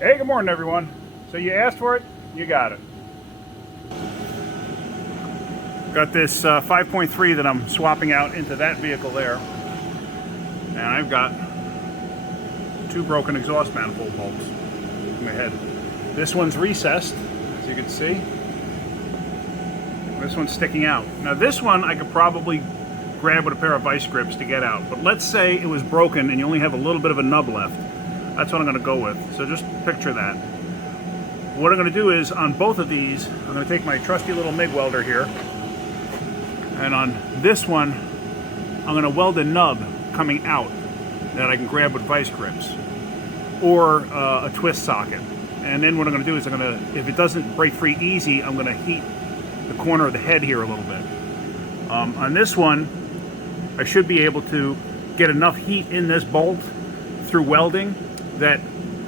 Hey, good morning, everyone. So you asked for it, you got it. Got this 5.3 that I'm swapping out into that vehicle there. And I've got 2 broken exhaust manifold bolts in my head. This one's recessed, as you can see. This one's sticking out. Now this one I could probably grab with a pair of vice grips to get out. But let's say it was broken and you only have a little bit of a nub left. That's what I'm going to go with. So just picture that. What I'm going to do is, on both of these, I'm going to take my trusty little MIG welder here. And on this one, I'm going to weld a nub coming out that I can grab with vice grips. Or a twist socket. And then what I'm going to do is, if it doesn't break free easy, I'm going to heat the corner of the head here a little bit. On this one, I should be able to get enough heat in this bolt through welding that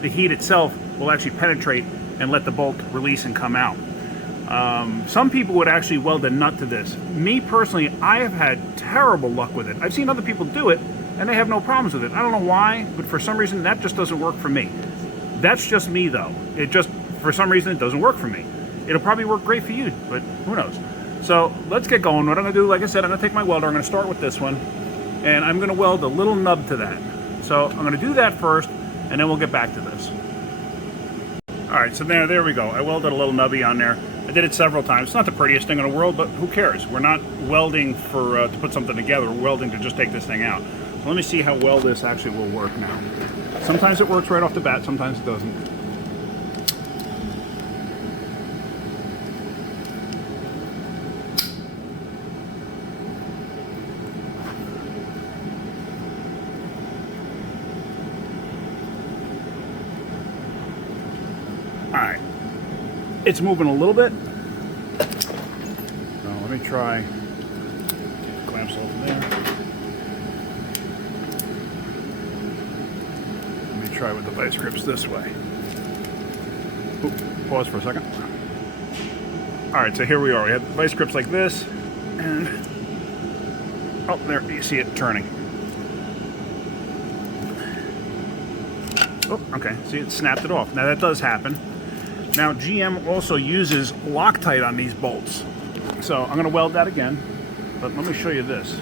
the heat itself will actually penetrate and let the bolt release and come out. Some people would actually weld a nut to this. Me personally, I have had terrible luck with it. I've seen other people do it and they have no problems with it. I don't know why, but for some reason that just doesn't work for me. That's just me though. It just, for some reason, it doesn't work for me. It'll probably work great for you, but who knows. So let's get going. What I'm gonna do, like I said, I'm gonna take my welder, I'm gonna start with this one, and I'm gonna weld a little nub to that. So I'm gonna do that first, and then we'll get back to this. All right, so there we go. I welded a little nubby on there. I did it several times. It's not the prettiest thing in the world, but who cares? We're not welding for to put something together. We're welding to just take this thing out. So let me see how well this actually will work now. Sometimes it works right off the bat, sometimes it doesn't. Alright, it's moving a little bit. So let me try. Get the clamps off there. Let me try with the vice grips this way. Oop, pause for a second. Alright, so here we are. We have vice grips like this, and oh, there, you see it turning. Oh, okay, see, it snapped it off. Now that does happen. Now GM also uses Loctite on these bolts. So I'm going to weld that again, but let me show you this.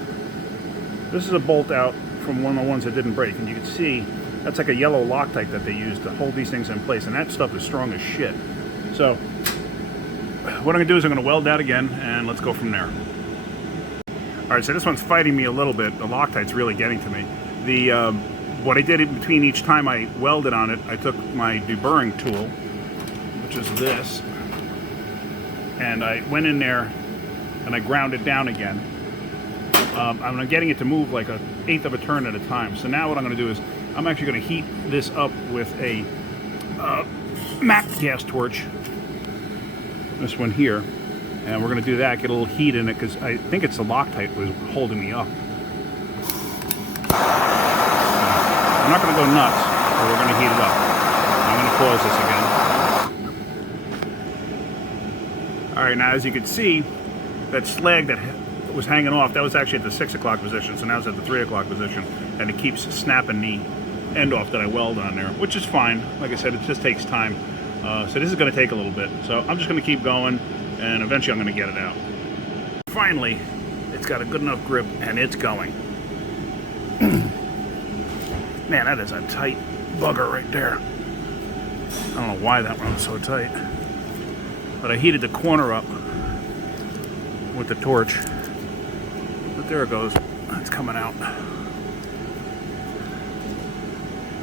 This is a bolt out from one of the ones that didn't break, and you can see that's like a yellow Loctite that they use to hold these things in place, and that stuff is strong as shit. So what I'm going to do is I'm going to weld that again, and let's go from there. Alright, so this one's fighting me a little bit. The Loctite's really getting to me. What I did in between each time I welded on it, I took my deburring tool, which is this, and I went in there and I ground it down again. I'm getting it to move like 1/8 of a turn at a time. So now what I'm going to do is I'm actually going to heat this up with a MAC gas torch, this one here, and we're going to do that, get a little heat in it, because I think it's the Loctite was holding me up. I'm not going to go nuts, but we're going to heat it up. I'm going to pause this again. Alright, now as you can see, that slag that was hanging off, that was actually at the 6 o'clock position, so now it's at the 3 o'clock position, and it keeps snapping the end off that I weld on there, which is fine. Like I said, it just takes time. So this is going to take a little bit. So I'm just going to keep going, and eventually I'm going to get it out. Finally, it's got a good enough grip, and it's going. Man, that is a tight bugger right there. I don't know why that one was so tight. But I heated the corner up with the torch. But there it goes. It's coming out.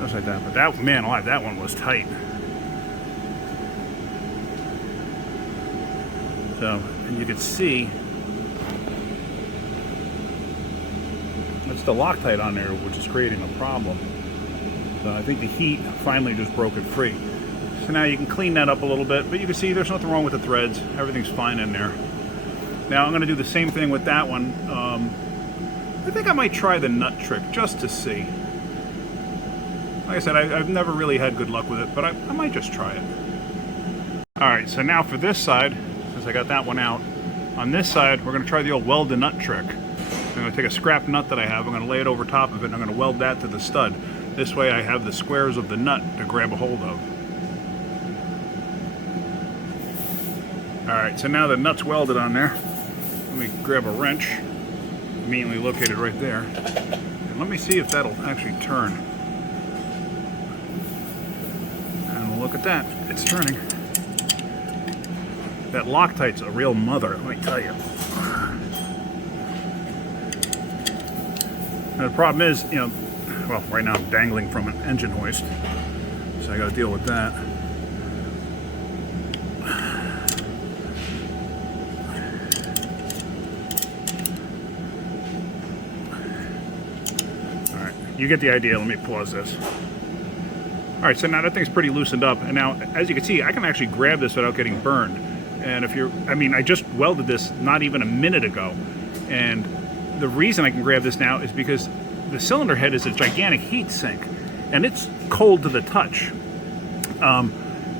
Just like that. But that, man alive, that one was tight. So, and you can see it's the Loctite on there, which is creating a problem. So I think the heat finally just broke it free. So now you can clean that up a little bit, but you can see there's nothing wrong with the threads. Everything's fine in there. Now I'm going to do the same thing with that one. I think I might try the nut trick just to see. Like I said, I've never really had good luck with it, but I might just try it. Alright, so now for this side, since I got that one out, on this side we're going to try the old weld the nut trick. I'm going to take a scrap nut that I have, I'm going to lay it over top of it, and I'm going to weld that to the stud. This way I have the squares of the nut to grab a hold of. Alright, so now the nut's welded on there. Let me grab a wrench, conveniently located right there. And let me see if that'll actually turn. And we'll look at that. It's turning. That Loctite's a real mother, let me tell you. Now the problem is, you know, well, right now I'm dangling from an engine hoist, so I got to deal with that. All right, you get the idea. Let me pause this. All right, so now that thing's pretty loosened up, and now, as you can see, I can actually grab this without getting burned. And if you're, I mean, I just welded this not even a minute ago, and the reason I can grab this now is because the cylinder head is a gigantic heat sink, and it's cold to the touch.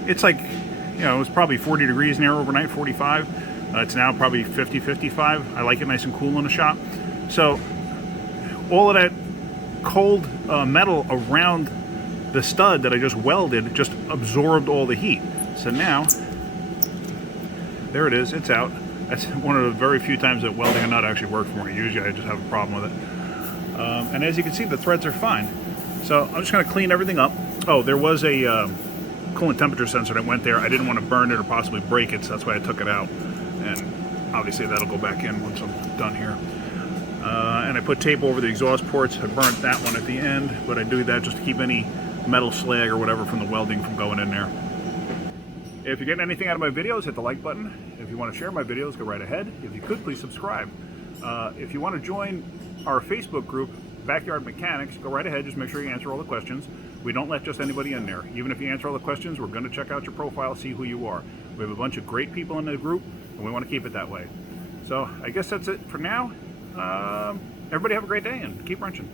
It's like, you know, it was probably 40 degrees in there overnight, 45. It's now probably 50, 55. I like it nice and cool in the shop. So all of that cold metal around the stud that I just welded just absorbed all the heat. So now, there it is, it's out. That's one of the very few times that welding a nut actually worked for me. Usually I just have a problem with it. And as you can see, the threads are fine. So I'm just going to clean everything up. Oh, there was a coolant temperature sensor that went there. I didn't want to burn it or possibly break it, so that's why I took it out. And obviously that'll go back in once I'm done here. And I put tape over the exhaust ports. I burnt that one at the end, but I do that just to keep any metal slag or whatever from the welding from going in there. If you're getting anything out of my videos, hit the like button. If you want to share my videos, go right ahead. If you could, please subscribe. If you want to join our Facebook group, Backyard Mechanics, go right ahead. Just make sure you answer all the questions. We don't let just anybody in there. Even if you answer all the questions, we're going to check out your profile, see who you are. We have a bunch of great people in the group, and we want to keep it that way. So I guess that's it for now. Everybody have a great day and keep wrenching.